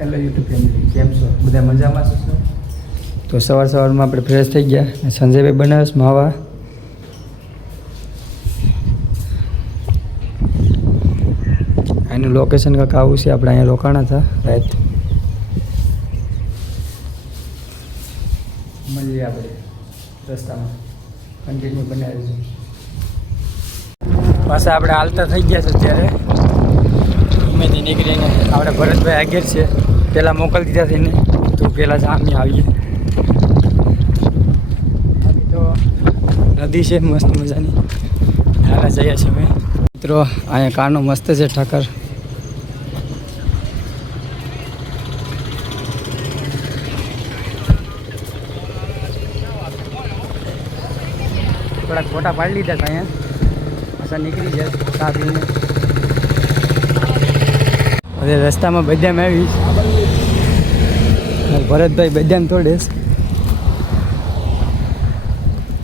Hello YouTube family, કેમ છો? બધા મજામાં છો? તો સવારમાં આપણે ફ્રેશ થઈ ગયા. સંજયભાઈ બનાવે માવા. એનું લોકેશન કાંક આવું છે. આપણે અહીંયા રોકાણા હતા રાત. મળીએ આપણે રસ્તામાં. કન્ટિન્યુ બનાવીશું. પાછા આપણે હાલતા થઈ ગયા છે અત્યારે. ગમેથી નીકળીને આપણે ભરતભાઈ આગળ છે. પહેલાં મોકલી દીધા થઈને તો પહેલાં જામી આવીએ. તો નદી છે મસ્ત મજાની. નાના જઈએ છીએ અમે મિત્રો. અહીંયા કારનો મસ્ત છે ઠાકર. થોડાક ફોટા પાડી લીધા હતા અહીંયા. પાછા નીકળી જાય ચા પીને. હવે રસ્તામાં બદામ આવીશ. ભરતભાઈ બદામ તોડેશ.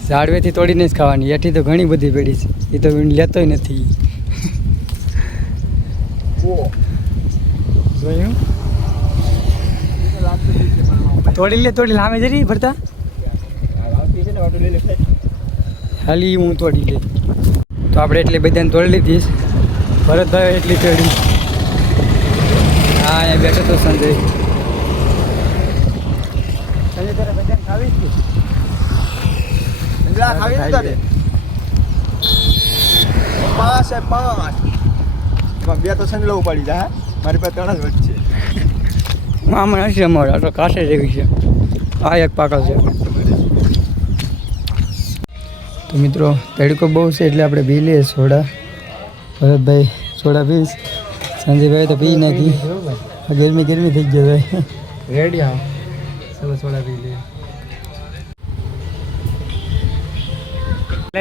ઝાડવેથી તોડીને જ ખાવાની. એઠી તો ઘણી બધી પડી છે. એ તો લેતોય નથી. જોયું? તોડી લાંબે જરી ભરતા ખાલી હું તોડી લે. તો આપણે એટલી બધાને તોડી લીધી. ભરતભાઈ એટલી તોડી. હા અહીંયા બેઠો તો સંજય. સંજય તારે બધાને ખાવી જ પાંચ બે તો સંજલો ઉપાડી જાય. મારી પાસે 3 જ વટ છે. આમાં હશે અમારે. આ તો કાંઠે જેવી છે. આ એક પાકલ છે. તો મિત્રો તડકો બહુ છે એટલે આપણે પી લઈએ સોડા. ભરતભાઈ સોડા પીશ. સંજયભાઈ તો પી નાખી. ગરમી થઈ ગઈ ભાઈ. રેડી આવો. ચલો સોડા પી લઈએ.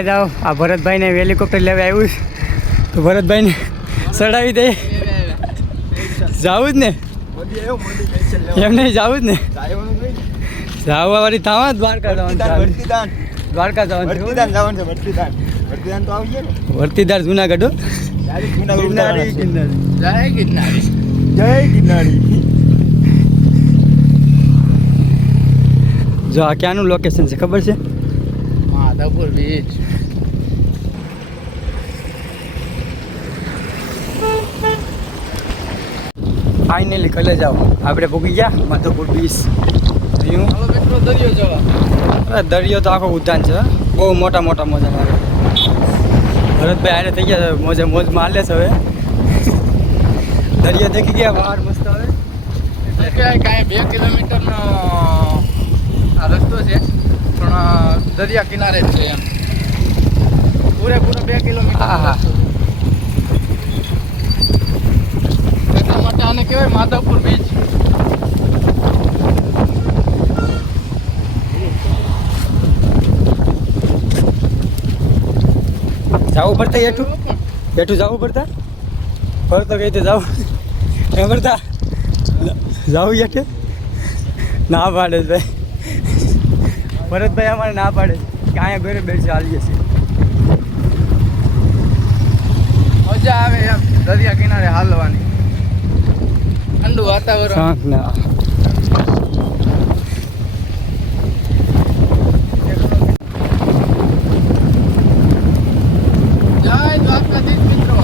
જાઓ. આ ભરતભાઈને હેલિકોપ્ટર લેવા આવ્યું છે. તો ભરતભાઈને ચડાવી દે. જાવું જ ને એમ નહીં. જાવું જ ને. જાવા વાળી તાવા દ્વારકા જવાનું. દ્વારકા જવાનું. વર્તીદાર જુનાગઢ. જય ગિરનારી. જો આ ક્યાંનું લોકેશન છે ખબર છે? માધવપુર બીચ. ફાઇનલી કલે જાઓ. આપણે પૂગી ગયા માધવપુર બીચ. દરિયો જવા. દરિયો તો આખો ઉદ્યાન છે. બહુ મોટા મોજા મારે. ભરતભાઈ આને થઈ ગયા મોજમાં હાલે છે હવે. દરિયો દેખી ગયા બહાર મસ્ત. હવે કાંઈ 2 કિલોમીટરનો આ રસ્તો છે પણ દરિયા કિનારે જ છે એમ. પૂરેપૂરો 2 કિલોમીટર. હા. એટલા માટે આને કહેવાય માધવપુર બીચ. જવું પડતા એઠું જવું પડતા. ફરતો કઈ તો જવું એમ પડતા. જવું એઠે ના પાડે ભાઈ. ભરતભાઈ અમારે ના પાડે કે અહીંયા ઘરે બેસી હાલીએ છીએ. મજા આવે એમ દરિયા કિનારે હાલવાની. ઠંડુ વાતાવરણ. ના જય દ્વારકાધીશ મિત્રો.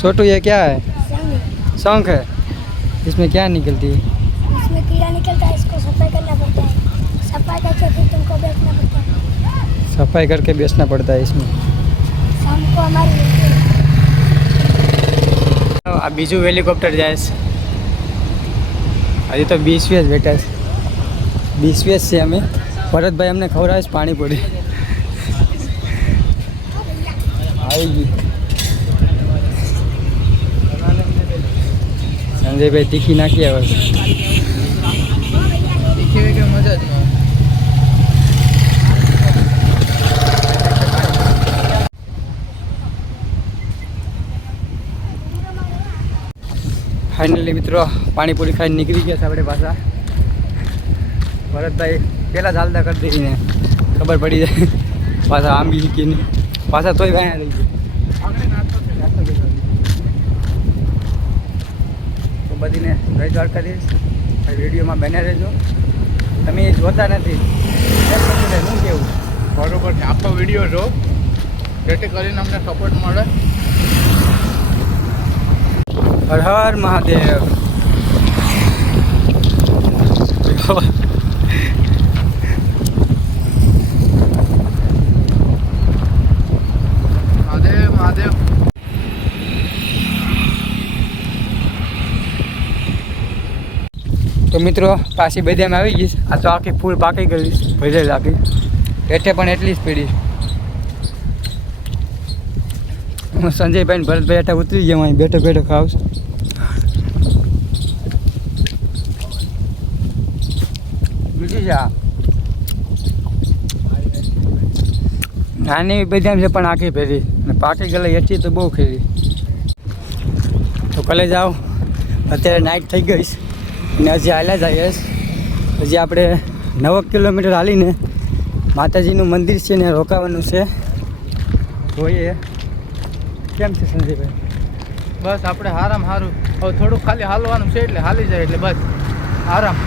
छोटू ये क्या है? शौक है इसमें क्या निकलती है? इसमें कीड़ा निकलता है, इसको सफाई करना पड़ता है, सफाई करके फिर तुमको बेचना पड़ता है, सफाई करके बेचना पड़ता है इसमें। शाम को हमारी मिलती है। આ બીજું હેલિકોપ્ટર જાય છે. હજી તો 20 બેઠા છે. 20 છે અમે. ભરતભાઈ અમને ખવડાવે છે પાણીપુરી. આવી ગઈ. સંજયભાઈ તીખી નાખી આવે છે. તીખી કે મજા જ ન આવે. ફાઇનલી મિત્રો પાણીપુરી ખાઈને નીકળી ગયા છે આપણે પાછા. ભરતભાઈ પહેલાં જ હાલતા કરી દઈને ખબર પડી જાય પાછા આંબી શીખીને પાછા તોય વાયા રહી ગયા. તો બધીને જય દ્વારકાધીશ. વિડીયોમાં બને રહેજો. તમે એ જોતા નથી શું કેવું? બરોબર છે, આખો વિડીયો જો જેથી કરીને અમને સપોર્ટ મળે. હર હર મહાદેવ. મહાદેવ મહાદેવ. તો મિત્રો પાછી બધામાં આવી ગઈશ. આ તો આખી ફૂલ પાકી ગઈ ભરેલ આખી. પેટે પણ એટલી જ પડી. હું સંજયભાઈ ને ભરતભાઈ હેઠા ઉતરી ગયા. અહીં બેઠો બેઠો ખાવ. બીજું છે આ નાની બધી છે પણ આખી ફેરી અને પાકી ગયેલી એટલી તો બહુ ખેરી. તો કલે જાઓ. અત્યારે નાઇટ થઈ ગઈ અને હજી હાલ્યા જઈએ. હજી આપણે 9 કિલોમીટર હાલીને માતાજીનું મંદિર છે ને રોકાવાનું છે. જોઈએ કેમ છે સંજયભાઈ? બસ આપણે આરામ સારું. હવે થોડુંક ખાલી હાલવાનું છે એટલે હાલી જાય એટલે બસ આરામ.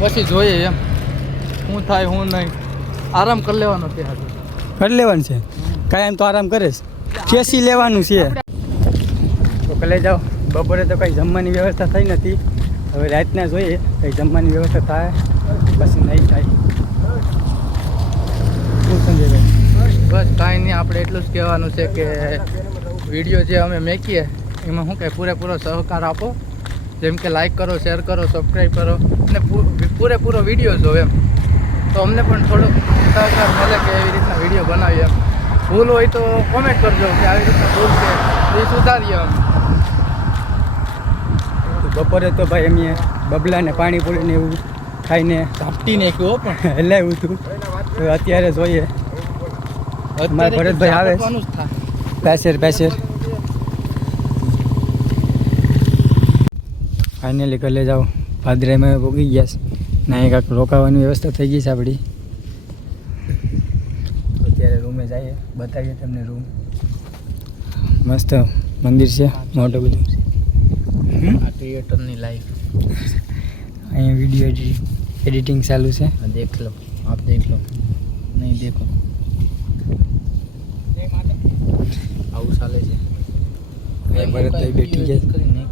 પછી જોઈએ એમ શું થાય શું નહીં. આરામ કરી લેવાનો છે. કરી લેવાનું છે કાંઈ એમ તો આરામ કરે છે. ખેંચી લેવાનું છે. તો કલે જાઓ. બપોરે તો કંઈ જમવાની વ્યવસ્થા થઈ નથી. હવે રાતના જોઈએ કંઈ જમવાની વ્યવસ્થા થાય પછી નહીં થાય. શું સંજયભાઈ? બસ કાંઈ નહીં, આપણે એટલું જ કહેવાનું છે કે વિડીયો જે અમે મેકીએ એમાં શું કહે પૂરેપૂરો સહકાર આપો. જેમ કે લાઈક કરો, શેર કરો, સબસ્ક્રાઈબ કરો અને પૂરેપૂરો વિડીયો જો એમ તો અમને પણ થોડોક સહકાર મળે કે એવી રીતના વિડીયો બનાવીએ. એમ ભૂલ હોય તો કોમેન્ટ કરજો કે આવી રીતના ભૂલ છે એ સુધારીએ. એમ બપોરે તો ભાઈ અમે બબલાને પાણીપુરીને એવું ખાઈને ઝાપટી નાખ્યું પણ હલાવ્યું હતું. તો અત્યારે જોઈએ અમારા ભરતભાઈ આવે છે. પેસેર ફાઇનલી કલે જાઓ. પાદરામાં ભોગી ગયા છે ને અહીં કાંઈક રોકાવાની વ્યવસ્થા થઈ ગઈ છે આપણી. અત્યારે રૂમે જઈએ, બતાવીએ તમને રૂમ. મસ્ત મંદિર છે મોટું બધું. આ ક્રિએટરની લાઈફ. અહીંયા વિડીયો એડિટિંગ ચાલુ છે. દેખ લો, આપ દેખ લો. નહીં દેખો આવું ચાલે છે. ભરતભાઈ બેઠી ગયા.